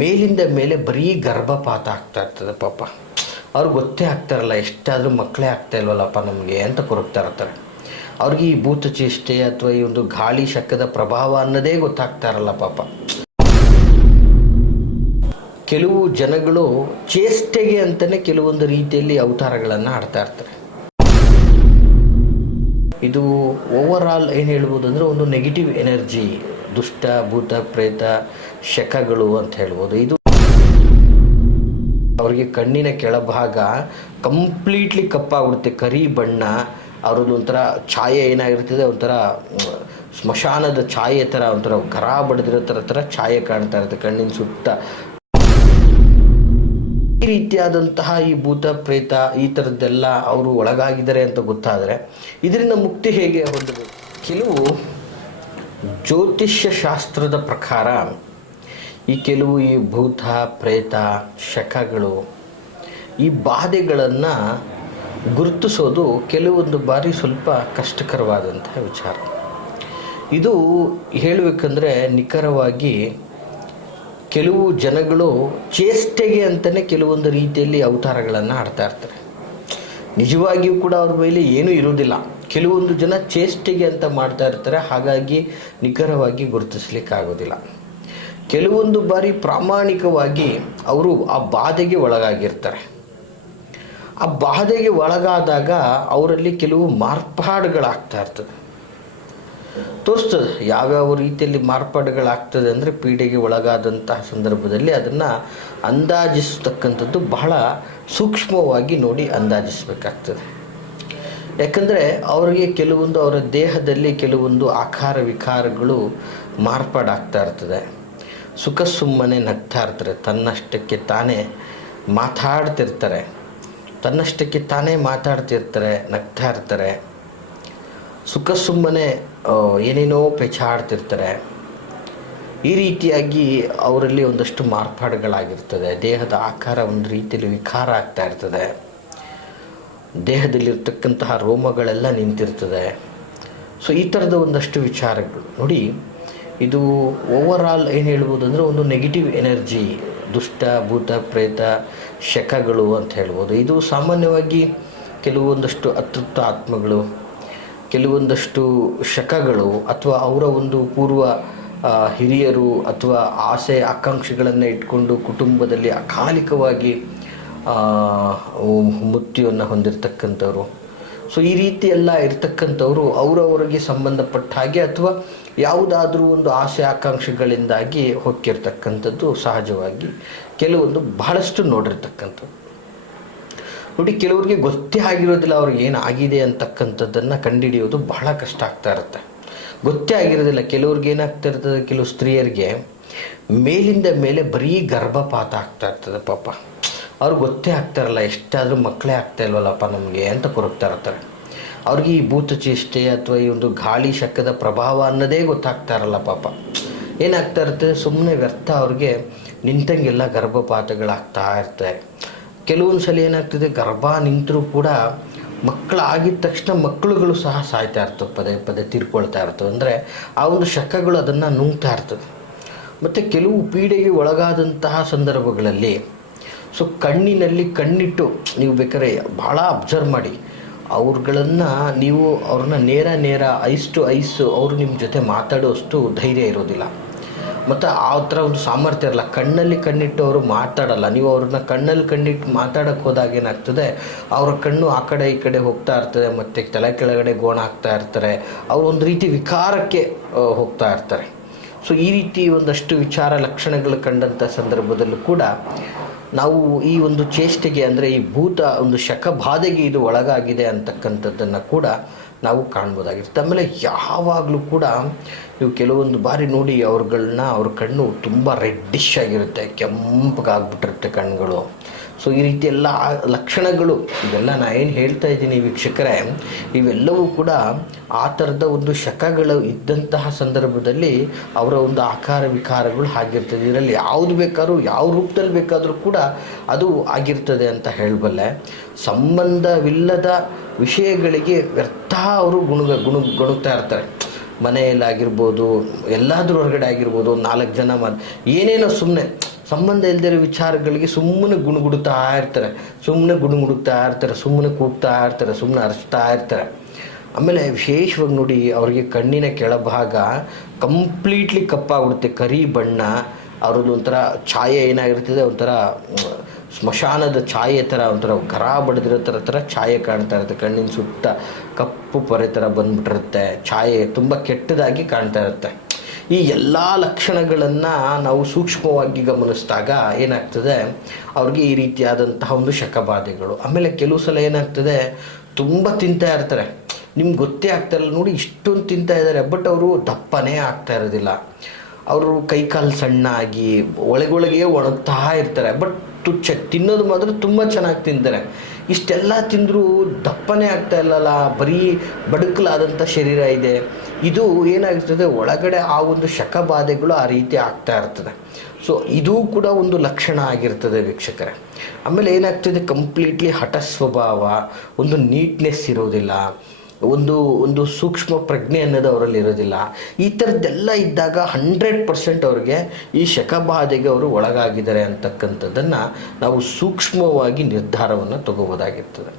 ಮೇಲಿಂದ ಮೇಲೆ ಬರೀ ಗರ್ಭಪಾತ ಆಗ್ತಾ ಇರ್ತದೆ ಪಾಪ. ಅವ್ರಿಗೆ ಗೊತ್ತೇ ಆಗ್ತಾರಲ್ಲ, ಎಷ್ಟಾದರೂ ಮಕ್ಕಳೇ ಆಗ್ತಾ ಇಲ್ವಲ್ಲಪ್ಪ ನಮಗೆ ಅಂತ ಕೊರಗ್ತಾ ಇರ್ತಾರೆ. ಅವ್ರಿಗೆ ಈ ಭೂತ ಚೇಷ್ಟೆ ಅಥವಾ ಈ ಒಂದು ಗಾಳಿ ಶಕದ ಪ್ರಭಾವ ಅನ್ನೋದೇ ಗೊತ್ತಾಗ್ತಾ ಇರಲ್ಲ ಪಾಪ. ಕೆಲವು ಜನಗಳು ಚೇಷ್ಟೆಗೆ ಅಂತಲೇ ಕೆಲವೊಂದು ರೀತಿಯಲ್ಲಿ ಅವತಾರಗಳನ್ನು ಆಡ್ತಾ ಇರ್ತಾರೆ. ಇದು ಓವರ್ ಆಲ್ ಏನು ಹೇಳ್ಬೋದು ಅಂದರೆ ಒಂದು ನೆಗೆಟಿವ್ ಎನರ್ಜಿ, ದುಷ್ಟ ಭೂತ ಪ್ರೇತ ಶಕಗಳು ಅಂತ ಹೇಳ್ಬೋದು. ಇದು ಅವರಿಗೆ ಕಣ್ಣಿನ ಕೆಳಭಾಗ ಕಂಪ್ಲೀಟ್ಲಿ ಕಪ್ಪಾಗ್ಬಿಡುತ್ತೆ, ಕರಿ ಬಣ್ಣ. ಅವ್ರದ್ದು ಒಂಥರ ಛಾಯೆ ಏನಾಗಿರ್ತದೆ, ಒಂಥರ ಸ್ಮಶಾನದ ಛಾಯೆ ಥರ, ಒಂಥರ ಗರ ಬಡಿದಿರೋ ಥರ ಛಾಯೆ ಕಾಣ್ತಾ ಇರುತ್ತೆ ಕಣ್ಣಿನ ಸುತ್ತ. ಈ ರೀತಿಯಾದಂತಹ ಈ ಭೂತ ಪ್ರೇತ ಈ ಥರದ್ದೆಲ್ಲ ಅವರು ಒಳಗಾಗಿದ್ದಾರೆ ಅಂತ ಗೊತ್ತಾದರೆ ಇದರಿಂದ ಮುಕ್ತಿ ಹೇಗೆ ಹೊಂದಬೇಕು? ಕೆಲವು ಜ್ಯೋತಿಷ್ಯ ಶಾಸ್ತ್ರದ ಪ್ರಕಾರ ಈ ಭೂತ ಪ್ರೇತ ಶಕಗಳು ಈ ಬಾಧೆಗಳನ್ನು ಗುರುತಿಸೋದು ಕೆಲವೊಂದು ಬಾರಿ ಸ್ವಲ್ಪ ಕಷ್ಟಕರವಾದಂತಹ ವಿಚಾರ. ಇದು ಹೇಳಬೇಕಂದ್ರೆ ನಿಖರವಾಗಿ ಕೆಲವು ಜನಗಳು ಚೇಷ್ಟೆಗೆ ಅಂತಲೇ ಕೆಲವೊಂದು ರೀತಿಯಲ್ಲಿ ಅವತಾರಗಳನ್ನು ಆಡ್ತಾ ಇರ್ತಾರೆ. ನಿಜವಾಗಿಯೂ ಕೂಡ ಅವ್ರ ಮೇಲೆ ಏನೂ ಇರೋದಿಲ್ಲ. ಕೆಲವೊಂದು ಜನ ಚೇಷ್ಟೆಗೆ ಅಂತ ಮಾಡ್ತಾ ಇರ್ತಾರೆ, ಹಾಗಾಗಿ ನಿಖರವಾಗಿ ಗುರುತಿಸ್ಲಿಕ್ಕಾಗೋದಿಲ್ಲ. ಕೆಲವೊಂದು ಬಾರಿ ಪ್ರಾಮಾಣಿಕವಾಗಿ ಅವರು ಆ ಬಾಧೆಗೆ ಒಳಗಾಗಿರ್ತಾರೆ. ಆ ಬಾಧೆಗೆ ಒಳಗಾದಾಗ ಅವರಲ್ಲಿ ಕೆಲವು ಮಾರ್ಪಾಡುಗಳಾಗ್ತಾ ಇರ್ತದೆ, ತೋರಿಸ್ತದೆ ಯಾವ್ಯಾವ ರೀತಿಯಲ್ಲಿ ಮಾರ್ಪಾಡುಗಳಾಗ್ತದೆ ಅಂದರೆ ಪೀಡೆಗೆ ಒಳಗಾದಂತಹ ಸಂದರ್ಭದಲ್ಲಿ ಅದನ್ನು ಅಂದಾಜಿಸ್ತಕ್ಕಂಥದ್ದು ಬಹಳ ಸೂಕ್ಷ್ಮವಾಗಿ ನೋಡಿ ಅಂದಾಜಿಸಬೇಕಾಗ್ತದೆ. ಯಾಕಂದರೆ ಅವರಿಗೆ ಕೆಲವೊಂದು ಅವರ ದೇಹದಲ್ಲಿ ಕೆಲವೊಂದು ಆಕಾರ ವಿಕಾರಗಳು ಮಾರ್ಪಾಡಾಗ್ತಾ ಇರ್ತದೆ. ಸುಖ ಸುಮ್ಮನೆ ನಗ್ತಾ ಇರ್ತಾರೆ, ತನ್ನಷ್ಟಕ್ಕೆ ತಾನೇ ಮಾತಾಡ್ತಿರ್ತಾರೆ, ನಗ್ತಾ ಇರ್ತಾರೆ, ಸುಖ ಸುಮ್ಮನೆ ಏನೇನೋ ಪೆಚಾಡ್ತಿರ್ತಾರೆ. ಈ ರೀತಿಯಾಗಿ ಅವರಲ್ಲಿ ಒಂದಷ್ಟು ಮಾರ್ಪಾಡುಗಳಾಗಿರ್ತದೆ. ದೇಹದ ಆಕಾರ ಒಂದು ರೀತಿಯಲ್ಲಿ ವಿಕಾರ ಆಗ್ತಾ ಇರ್ತದೆ, ದೇಹದಲ್ಲಿರ್ತಕ್ಕಂತಹ ರೋಮಗಳೆಲ್ಲ ನಿಂತಿರ್ತದೆ. ಸೊ ಈ ಥರದ ಒಂದಷ್ಟು ವಿಚಾರಗಳು ನೋಡಿ. ಇದು ಓವರ್ ಆಲ್ ಏನು ಹೇಳ್ಬೋದು ಅಂದರೆ ಒಂದು ನೆಗೆಟಿವ್ ಎನರ್ಜಿ, ದುಷ್ಟ ಭೂತ ಪ್ರೇತ ಶಕಗಳು ಅಂತ ಹೇಳ್ಬೋದು. ಇದು ಸಾಮಾನ್ಯವಾಗಿ ಕೆಲವೊಂದಷ್ಟು ಅತೃಪ್ತ ಆತ್ಮಗಳು, ಕೆಲವೊಂದಷ್ಟು ಶಕಗಳು ಅಥವಾ ಅವರ ಒಂದು ಪೂರ್ವ ಹಿರಿಯರು ಅಥವಾ ಆಸೆ ಆಕಾಂಕ್ಷೆಗಳನ್ನು ಇಟ್ಕೊಂಡು ಕುಟುಂಬದಲ್ಲಿ ಅಕಾಲಿಕವಾಗಿ ಮೃತ್ಯುವನ್ನು ಹೊಂದಿರತಕ್ಕಂಥವ್ರು. ಸೊ ಈ ರೀತಿ ಎಲ್ಲ ಇರ್ತಕ್ಕಂಥವ್ರು ಅವರವರಿಗೆ ಸಂಬಂಧಪಟ್ಟ ಹಾಗೆ ಅಥವಾ ಯಾವುದಾದ್ರೂ ಒಂದು ಆಸೆ ಆಕಾಂಕ್ಷೆಗಳಿಂದಾಗಿ ಹೊಕ್ಕಿರ್ತಕ್ಕಂಥದ್ದು ಸಹಜವಾಗಿ ಕೆಲವೊಂದು ಬಹಳಷ್ಟು ನೋಡಿರ್ತಕ್ಕಂಥದ್ದು. ನೋಡಿ, ಕೆಲವರಿಗೆ ಗೊತ್ತೇ ಆಗಿರೋದಿಲ್ಲ ಅವ್ರಿಗೆ ಏನಾಗಿದೆ ಅಂತಕ್ಕಂಥದ್ದನ್ನು ಕಂಡುಹಿಡಿಯೋದು ಬಹಳ ಕಷ್ಟ ಆಗ್ತಾ ಇರುತ್ತೆ. ಗೊತ್ತೇ ಆಗಿರೋದಿಲ್ಲ. ಕೆಲವ್ರಿಗೆ ಏನಾಗ್ತಾ ಇರ್ತದೆ, ಕೆಲವು ಸ್ತ್ರೀಯರಿಗೆ ಮೇಲಿಂದ ಮೇಲೆ ಬರೀ ಗರ್ಭಪಾತ ಆಗ್ತಾ ಇರ್ತದೆ ಪಾಪ. ಅವ್ರಿಗೆ ಗೊತ್ತೇ ಆಗ್ತಾರಲ್ಲ, ಎಷ್ಟಾದರೂ ಮಕ್ಕಳೇ ಆಗ್ತಾ ಇಲ್ವಲ್ಲಪ್ಪ ನಮಗೆ ಅಂತ ಕೊರಗ್ತಾ ಇರ್ತಾರೆ. ಅವ್ರಿಗೆ ಈ ಭೂತ ಚೇಷ್ಟೆ ಅಥವಾ ಈ ಒಂದು ಗಾಳಿ ಶಕದ ಪ್ರಭಾವ ಅನ್ನೋದೇ ಗೊತ್ತಾಗ್ತಾ ಇರಲ್ಲ ಪಾಪ. ಏನಾಗ್ತಾ ಇರ್ತದೆ, ಸುಮ್ಮನೆ ವ್ಯರ್ಥ ಅವ್ರಿಗೆ ನಿಂತಂಗೆಲ್ಲ ಗರ್ಭಪಾತಗಳಾಗ್ತಾ ಇರ್ತವೆ. ಕೆಲವೊಂದು ಸಲ ಏನಾಗ್ತದೆ, ಗರ್ಭ ನಿಂತರೂ ಕೂಡ ಮಕ್ಕಳಾಗಿದ್ದ ತಕ್ಷಣ ಮಕ್ಕಳುಗಳು ಸಹ ಸಾಯ್ತಾ ಇರ್ತವೆ, ಪದೇ ಪದೇ ತೀರ್ಕೊಳ್ತಾ ಇರ್ತವೆ. ಅಂದರೆ ಆ ಒಂದು ಶಕಗಳು ಅದನ್ನು ನುಂಗ್ತಾ ಇರ್ತದೆ. ಮತ್ತು ಕೆಲವು ಪೀಡೆಗೆ ಒಳಗಾದಂತಹ ಸಂದರ್ಭಗಳಲ್ಲಿ ಸೊ ಕಣ್ಣಿನಲ್ಲಿ ಕಣ್ಣಿಟ್ಟು ನೀವು ಬೇಕಾದ್ರೆ ಭಾಳ ಅಬ್ಸರ್ವ್ ಮಾಡಿ, ಅವ್ರನ್ನ ನೇರ ಐಸ್ ಟು ಐಸ್ ಅವರು ನಿಮ್ಮ ಜೊತೆ ಮಾತಾಡೋಷ್ಟು ಧೈರ್ಯ ಇರೋದಿಲ್ಲ, ಮತ್ತು ಆ ಥರ ಒಂದು ಸಾಮರ್ಥ್ಯ ಇರಲ್ಲ. ಕಣ್ಣಲ್ಲಿ ಕಣ್ಣಿಟ್ಟು ಅವರು ಮಾತಾಡಲ್ಲ. ನೀವು ಅವ್ರನ್ನ ಕಣ್ಣಲ್ಲಿ ಕಣ್ಣಿಟ್ಟು ಮಾತಾಡೋಕ್ಕೆ ಹೋದಾಗ ಏನಾಗ್ತದೆ, ಅವರ ಕಣ್ಣು ಆ ಕಡೆ ಈ ಕಡೆ ಹೋಗ್ತಾ ಇರ್ತದೆ, ಮತ್ತು ತಲೆ ಕೆಳಗಡೆ ಗೋಣ ಹಾಕ್ತಾ ಇರ್ತಾರೆ. ಅವರು ಒಂದು ರೀತಿ ವಿಕಾರಕ್ಕೆ ಹೋಗ್ತಾ ಇರ್ತಾರೆ. ಸೊ ಈ ರೀತಿ ಒಂದಷ್ಟು ವಿಚಾರ ಲಕ್ಷಣಗಳು ಕಂಡಂಥ ಸಂದರ್ಭದಲ್ಲೂ ಕೂಡ ನಾವು ಈ ಒಂದು ಚೇಷ್ಟೆಗೆ ಅಂದರೆ ಈ ಭೂತ ಒಂದು ಶಕಬಾಧೆಗೆ ಇದು ಒಳಗಾಗಿದೆ ಅಂತಕ್ಕಂಥದ್ದನ್ನು ಕೂಡ ನಾವು ಕಾಣ್ಬೋದಾಗಿರುತ್ತೆ. ಆಮೇಲೆ ಯಾವಾಗಲೂ ಕೂಡ ನೀವು ಕೆಲವೊಂದು ಬಾರಿ ನೋಡಿ ಅವ್ರ ಕಣ್ಣು ತುಂಬ ರೆಡ್ಡಿಶ್ ಆಗಿರುತ್ತೆ, ಕೆಂಪಗಾಗ್ಬಿಟ್ಟಿರುತ್ತೆ ಕಣ್ಣುಗಳು. ಸೊ ಈ ರೀತಿ ಎಲ್ಲ ಲಕ್ಷಣಗಳು ಇವೆಲ್ಲ ನಾನು ಏನು ಹೇಳ್ತಾ ಇದ್ದೀನಿ ವೀಕ್ಷಕರೇ, ಇವೆಲ್ಲವೂ ಕೂಡ ಆ ಥರದ ಒಂದು ಶಕಗಳು ಇದ್ದಂತಹ ಸಂದರ್ಭದಲ್ಲಿ ಅವರ ಒಂದು ಆಕಾರ ವಿಕಾರಗಳು ಆಗಿರ್ತದೆ. ಇದರಲ್ಲಿ ಯಾವುದು ಬೇಕಾದ್ರೂ ಯಾವ ರೂಪದಲ್ಲಿ ಬೇಕಾದರೂ ಕೂಡ ಅದು ಆಗಿರ್ತದೆ ಅಂತ ಹೇಳಬಲ್ಲೆ. ಸಂಬಂಧವಿಲ್ಲದ ವಿಷಯಗಳಿಗೆ ವ್ಯರ್ಥ ಅವರು ಗುಣುಗ್ತಾ ಇರ್ತಾರೆ. ಮನೆಯಲ್ಲಾಗಿರ್ಬೋದು, ಎಲ್ಲಾದರೂ ಹೊರಗಡೆ ಆಗಿರ್ಬೋದು, 4 ಜನ ಏನೇನೋ ಸುಮ್ಮನೆ ಸಂಬಂಧ ಇಲ್ಲದಿರೋ ವಿಚಾರಗಳಿಗೆ ಸುಮ್ಮನೆ ಗುಣಗುಡುತ್ತಾ ಇರ್ತಾರೆ, ಸುಮ್ಮನೆ ಕೂಗ್ತಾ ಇರ್ತಾರೆ, ಸುಮ್ಮನೆ ಅರಚ್ತಾ ಇರ್ತಾರೆ. ಆಮೇಲೆ ವಿಶೇಷವಾಗಿ ನೋಡಿ, ಅವರಿಗೆ ಕಣ್ಣಿನ ಕೆಳಭಾಗ ಕಂಪ್ಲೀಟ್ಲಿ ಕಪ್ಪಾಗ್ಬಿಡುತ್ತೆ, ಕರಿ ಬಣ್ಣ. ಅವ್ರದ್ದು ಒಂಥರ ಛಾಯೆ ಏನಾಗಿರ್ತದೆ, ಒಂಥರ ಸ್ಮಶಾನದ ಛಾಯೆ ಥರ, ಒಂಥರ ಗರ ಬಡಿದಿರೋ ಥರ ಛಾಯೆ ಕಾಣ್ತಾ ಇರುತ್ತೆ. ಕಣ್ಣಿನ ಸುತ್ತ ಕಪ್ಪು ಪೊರೆ ಥರ ಬಂದ್ಬಿಟ್ಟಿರುತ್ತೆ, ಛಾಯೆ ತುಂಬ ಕೆಟ್ಟದಾಗಿ ಕಾಣ್ತಾ ಇರುತ್ತೆ. ಈ ಎಲ್ಲ ಲಕ್ಷಣಗಳನ್ನು ನಾವು ಸೂಕ್ಷ್ಮವಾಗಿ ಗಮನಿಸಿದಾಗ ಏನಾಗ್ತದೆ, ಅವ್ರಿಗೆ ಈ ರೀತಿಯಾದಂತಹ ಒಂದು ಶಕಬಾಧೆಗಳು. ಆಮೇಲೆ ಕೆಲವು ಸಲ ಏನಾಗ್ತದೆ, ತುಂಬ ತಿಂತಾ ಇರ್ತಾರೆ, ನಿಮ್ಗೆ ಗೊತ್ತೇ ಆಗ್ತಾಯಿಲ್ಲ ನೋಡಿ ಇಷ್ಟೊಂದು ತಿಂತಾ ಇದ್ದಾರೆ, ಬಟ್ ಅವರು ದಪ್ಪನೇ ಆಗ್ತಾ ಇರೋದಿಲ್ಲ. ಅವರು ಕೈಕಾಲು ಸಣ್ಣ ಆಗಿ ಒಳಗೊಳಗೆ ಒಣಗ್ತಾ ಇರ್ತಾರೆ, ಬಟ್ ತಿನ್ನೋದು ಮಾತ್ರ ತುಂಬ ಚೆನ್ನಾಗಿ ತಿಂತಾರೆ. ಇಷ್ಟೆಲ್ಲ ತಿಂದರೂ ದಪ್ಪನೇ ಆಗ್ತಾ ಇಲ್ಲಲ್ಲ, ಬರೀ ಬಡುಕಲಾದಂಥ ಶರೀರ ಇದೆ. ಇದು ಏನಾಗಿರ್ತದೆ, ಒಳಗಡೆ ಆ ಒಂದು ಶಕಬಾಧೆಗಳು ಆ ರೀತಿ ಆಗ್ತಾ ಇರ್ತದೆ. ಸೊ ಇದು ಕೂಡ ಒಂದು ಲಕ್ಷಣ ಆಗಿರ್ತದೆ ವೀಕ್ಷಕರೇ. ಆಮೇಲೆ ಏನಾಗ್ತದೆ, ಕಂಪ್ಲೀಟ್ಲಿ ಹಠ ಸ್ವಭಾವ, ಒಂದು ನೀಟ್ನೆಸ್ ಇರೋದಿಲ್ಲ, ಒಂದು ಸೂಕ್ಷ್ಮ ಪ್ರಜ್ಞೆ ಅನ್ನೋದು ಅವರಲ್ಲಿ ಇರೋದಿಲ್ಲ. ಈ ಥರದ್ದೆಲ್ಲ ಇದ್ದಾಗ 100% ಅವ್ರಿಗೆ ಈ ಶಕಬಾಧೆಗೆ ಅವರು ಒಳಗಾಗಿದ್ದಾರೆ ಅಂತಕ್ಕಂಥದ್ದನ್ನು ನಾವು ಸೂಕ್ಷ್ಮವಾಗಿ ನಿರ್ಧಾರವನ್ನು ತಗೋಬೋದಾಗಿರ್ತದೆ.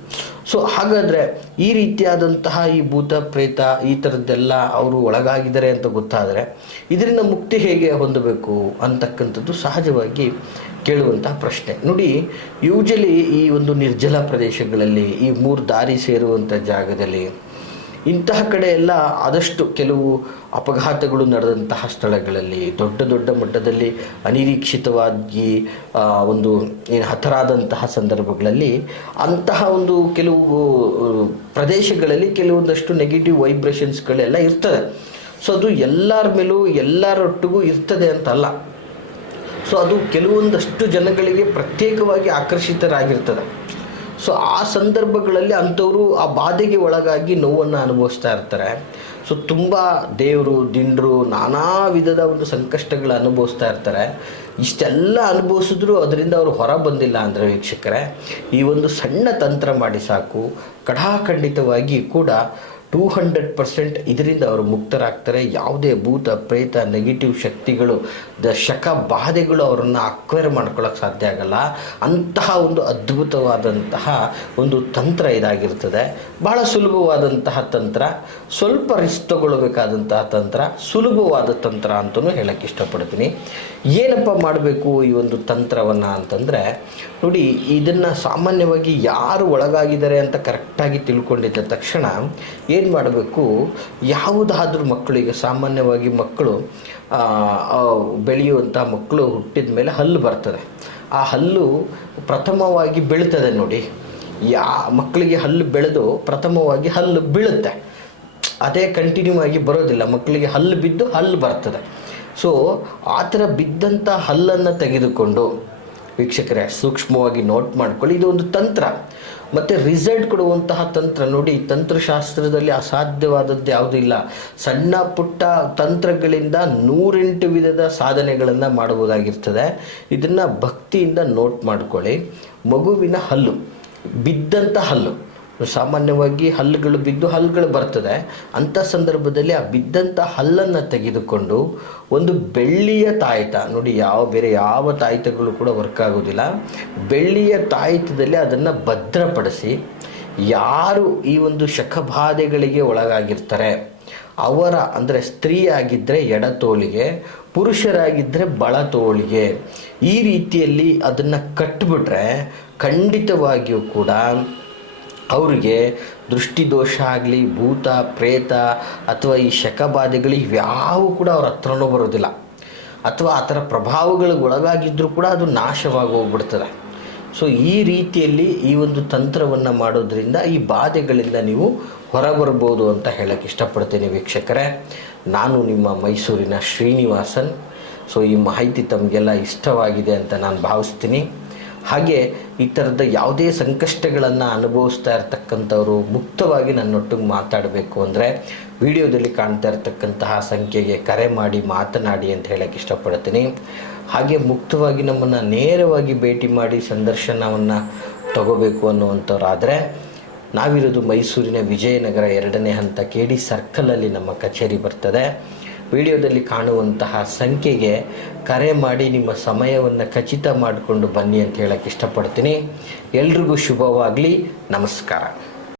ಸೊ ಹಾಗಾದರೆ ಈ ರೀತಿಯಾದಂತಹ ಈ ಭೂತ ಪ್ರೇತ ಈ ಥರದ್ದೆಲ್ಲ ಅವರು ಒಳಗಾಗಿದ್ದಾರೆ ಅಂತ ಗೊತ್ತಾದರೆ ಇದರಿಂದ ಮುಕ್ತಿ ಹೇಗೆ ಹೊಂದಬೇಕು ಅಂತಕ್ಕಂಥದ್ದು ಸಹಜವಾಗಿ ಕೇಳುವಂತಹ ಪ್ರಶ್ನೆ. ನೋಡಿ, ಯೂಶಲಿ ಈ ಒಂದು ನಿರ್ಜಲ ಪ್ರದೇಶಗಳಲ್ಲಿ, ಈ 3 ದಾರಿ ಸೇರುವಂಥ ಜಾಗದಲ್ಲಿ, ಇಂತಹ ಕಡೆ ಎಲ್ಲ ಆದಷ್ಟು ಕೆಲವು ಅಪಘಾತಗಳು ನಡೆದಂತಹ ಸ್ಥಳಗಳಲ್ಲಿ, ದೊಡ್ಡ ಮಟ್ಟದಲ್ಲಿ ಅನಿರೀಕ್ಷಿತವಾಗಿ ಒಂದು ಹತರಾದಂತಹ ಸಂದರ್ಭಗಳಲ್ಲಿ, ಅಂತಹ ಒಂದು ಕೆಲವು ಪ್ರದೇಶಗಳಲ್ಲಿ ಕೆಲವೊಂದಷ್ಟು ನೆಗೆಟಿವ್ ವೈಬ್ರೇಷನ್ಸ್ಗಳೆಲ್ಲ ಇರ್ತದೆ. ಸೊ ಅದು ಎಲ್ಲರ ಮೇಲೂ ಎಲ್ಲರೊಟ್ಟಿಗೂ ಇರ್ತದೆ ಅಂತಲ್ಲ. ಸೊ ಅದು ಕೆಲವೊಂದಷ್ಟು ಜನಗಳಿಗೆ ಪ್ರತ್ಯೇಕವಾಗಿ ಆಕರ್ಷಿತರಾಗಿರ್ತದೆ. ಸೊ ಆ ಸಂದರ್ಭಗಳಲ್ಲಿ ಅಂಥವರು ಆ ಬಾಧೆಗೆ ಒಳಗಾಗಿ ನೋವನ್ನು ಅನುಭವಿಸ್ತಾ ಇರ್ತಾರೆ. ಸೊ ತುಂಬ ದೇವರು ದಿಂಡ್ರು ನಾನಾ ವಿಧದ ಒಂದು ಸಂಕಷ್ಟಗಳು ಅನುಭವಿಸ್ತಾ ಇರ್ತಾರೆ. ಇಷ್ಟೆಲ್ಲ ಅನುಭವಿಸಿದ್ರು ಅದರಿಂದ ಅವರು ಹೊರ ಬಂದಿಲ್ಲ ಅಂದರೆ ವೀಕ್ಷಕರೇ, ಈ ಒಂದು ಸಣ್ಣ ತಂತ್ರ ಮಾಡಿ ಸಾಕು, ಖಂಡಿತವಾಗಿ ಕೂಡ 200% ಇದರಿಂದ ಅವರು ಮುಕ್ತರಾಗ್ತಾರೆ. ಯಾವುದೇ ಭೂತ ಪ್ರೇತ ನೆಗೆಟಿವ್ ಶಕ್ತಿಗಳು ಶಕ ಬಾಧೆಗಳು ಅವರನ್ನು ಅಕ್ವೈರ್ ಮಾಡ್ಕೊಳ್ಳೋಕೆ ಸಾಧ್ಯ ಆಗಲ್ಲ. ಅಂತಹ ಒಂದು ಅದ್ಭುತವಾದಂತಹ ಒಂದು ತಂತ್ರ ಇದಾಗಿರ್ತದೆ. ಬಹಳ ಸುಲಭವಾದಂತಹ ತಂತ್ರ, ಸ್ವಲ್ಪ ರಿಸ್ಕ್ ತಗೊಳ್ಬೇಕಾದಂತಹ ತಂತ್ರ, ಸುಲಭವಾದ ತಂತ್ರ ಅಂತಲೂ ಹೇಳೋಕ್ಕೆ ಇಷ್ಟಪಡ್ತೀನಿ. ಏನಪ್ಪ ಮಾಡಬೇಕು ಈ ಒಂದು ತಂತ್ರವನ್ನು ಅಂತಂದರೆ, ನೋಡಿ, ಇದನ್ನು ಸಾಮಾನ್ಯವಾಗಿ ಯಾರು ಒಳಗಾಗಿದ್ದಾರೆ ಅಂತ ಕರೆಕ್ಟಾಗಿ ತಿಳ್ಕೊಂಡಿದ್ದ ತಕ್ಷಣ ಏನು ಮಾಡಬೇಕು, ಯಾವುದಾದ್ರೂ ಮಕ್ಕಳಿಗೆ ಸಾಮಾನ್ಯವಾಗಿ ಮಕ್ಕಳು ಬೆಳೆಯುವಂಥ ಮಕ್ಕಳು ಹುಟ್ಟಿದ ಮೇಲೆ ಹಲ್ಲು ಬರ್ತದೆ. ಆ ಹಲ್ಲು ಪ್ರಥಮವಾಗಿ ಬೀಳ್ತದೆ ನೋಡಿ, ಮಕ್ಕಳಿಗೆ ಹಲ್ಲು ಬೆಳೆದು ಪ್ರಥಮವಾಗಿ ಹಲ್ಲು ಬೀಳುತ್ತೆ, ಅದೇ ಕಂಟಿನ್ಯೂ ಆಗಿ ಬರೋದಿಲ್ಲ. ಮಕ್ಕಳಿಗೆ ಹಲ್ಲು ಬಿದ್ದು ಹಲ್ಲು ಬರ್ತದೆ. ಸೊ ಆ ಥರ ಬಿದ್ದಂಥ ಹಲ್ಲನ್ನು ತೆಗೆದುಕೊಂಡು ವೀಕ್ಷಕರೇ ಸೂಕ್ಷ್ಮವಾಗಿ ನೋಟ್ ಮಾಡ್ಕೊಳ್ಳಿ. ಇದು ಒಂದು ತಂತ್ರ ಮತ್ತು ರಿಸಲ್ಟ್ ಕೊಡುವಂತಹ ತಂತ್ರ. ನೋಡಿ, ತಂತ್ರಶಾಸ್ತ್ರದಲ್ಲಿ ಅಸಾಧ್ಯವಾದದ್ದು ಯಾವುದೂ ಇಲ್ಲ. ಸಣ್ಣ ಪುಟ್ಟ ತಂತ್ರಗಳಿಂದ 108 ವಿಧದ ಸಾಧನೆಗಳನ್ನು ಮಾಡುವುದಾಗಿರ್ತದೆ. ಇದನ್ನು ಭಕ್ತಿಯಿಂದ ನೋಟ್ ಮಾಡ್ಕೊಳ್ಳಿ. ಮಗುವಿನ ಹಲ್ಲು, ಬಿದ್ದಂಥ ಹಲ್ಲು, ಸಾಮಾನ್ಯವಾಗಿ ಹಲ್ಲುಗಳು ಬಿದ್ದು ಹಲ್ಲುಗಳು ಬರ್ತದೆ. ಅಂಥ ಸಂದರ್ಭದಲ್ಲಿ ಆ ಬಿದ್ದಂಥ ಹಲ್ಲನ್ನು ತೆಗೆದುಕೊಂಡು ಒಂದು ಬೆಳ್ಳಿಯ ತಾಯಿತ, ನೋಡಿ ಬೇರೆ ಯಾವ ತಾಯಿತಗಳು ಕೂಡ ವರ್ಕ್ ಆಗೋದಿಲ್ಲ, ಬೆಳ್ಳಿಯ ತಾಯಿತದಲ್ಲಿ ಅದನ್ನು ಭದ್ರಪಡಿಸಿ, ಯಾರು ಈ ಒಂದು ಶಕಬಾಧೆಗಳಿಗೆ ಒಳಗಾಗಿರ್ತಾರೆ ಅವರ, ಅಂದರೆ ಸ್ತ್ರೀ ಆಗಿದ್ದರೆ ಎಡತೋಳಿಗೆ, ಪುರುಷರಾಗಿದ್ದರೆ ಬಳತೋಳಿಗೆ, ಈ ರೀತಿಯಲ್ಲಿ ಅದನ್ನು ಕಟ್ಟಿಬಿಟ್ರೆ ಖಂಡಿತವಾಗಿಯೂ ಕೂಡ ಅವರಿಗೆ ದೃಷ್ಟಿದೋಷ ಆಗಲಿ, ಭೂತ ಪ್ರೇತ ಅಥವಾ ಈ ಶಕಬಾಧೆಗಳು ಇವ್ಯಾವು ಕೂಡ ಅವ್ರ ಹತ್ರನೂ ಬರೋದಿಲ್ಲ. ಅಥವಾ ಆ ಥರ ಪ್ರಭಾವಗಳಿಗೆ ಒಳಗಾಗಿದ್ದರೂ ಕೂಡ ಅದು ನಾಶವಾಗಿ ಹೋಗ್ಬಿಡ್ತದೆ. ಸೊ ಈ ರೀತಿಯಲ್ಲಿ ಈ ಒಂದು ತಂತ್ರವನ್ನು ಮಾಡೋದ್ರಿಂದ ಈ ಬಾಧೆಗಳಿಂದ ನೀವು ಹೊರಬರ್ಬೋದು ಅಂತ ಹೇಳೋಕ್ಕೆ ಇಷ್ಟಪಡ್ತೀನಿ ವೀಕ್ಷಕರೇ. ನಾನು ನಿಮ್ಮ ಮೈಸೂರಿನ ಶ್ರೀನಿವಾಸನ್. ಸೊ ಈ ಮಾಹಿತಿ ತಮಗೆಲ್ಲ ಇಷ್ಟವಾಗಿದೆ ಅಂತ ನಾನು ಭಾವಿಸ್ತೀನಿ. ಹಾಗೆ ಈ ಥರದ ಯಾವುದೇ ಸಂಕಷ್ಟಗಳನ್ನು ಅನುಭವಿಸ್ತಾ ಇರ್ತಕ್ಕಂಥವರು ಮುಕ್ತವಾಗಿ ನನ್ನೊಟ್ಟಿಗೆ ಮಾತಾಡಬೇಕು ಅಂದರೆ ವಿಡಿಯೋದಲ್ಲಿ ಕಾಣ್ತಾ ಇರ್ತಕ್ಕಂತಹ ಸಂಖ್ಯೆಗೆ ಕರೆ ಮಾಡಿ ಮಾತನಾಡಿ ಅಂತ ಹೇಳೋಕ್ಕೆ ಇಷ್ಟಪಡ್ತೀನಿ. ಹಾಗೆ ಮುಕ್ತವಾಗಿ ನಮ್ಮನ್ನು ನೇರವಾಗಿ ಭೇಟಿ ಮಾಡಿ ಸಂದರ್ಶನವನ್ನು ತಗೋಬೇಕು ಅನ್ನುವಂಥವ್ರಾದರೆ ನಾವಿರೋದು ಮೈಸೂರಿನ ವಿಜಯನಗರ 2ನೇ ಹಂತ KD ಸರ್ಕಲಲ್ಲಿ ನಮ್ಮ ಕಚೇರಿ ಬರ್ತದೆ. ವಿಡಿಯೋದಲ್ಲಿ ಕಾಣುವಂತಹ ಸಂಖ್ಯೆಗೆ ಕರೆ ಮಾಡಿ ನಿಮ್ಮ ಸಮಯವನ್ನು ಖಚಿತ ಮಾಡಿಕೊಂಡು ಬನ್ನಿ ಅಂತ ಹೇಳಕ್ಕೆ ಇಷ್ಟಪಡ್ತೀನಿ. ಎಲ್ರಿಗೂ ಶುಭವಾಗಲಿ. ನಮಸ್ಕಾರ.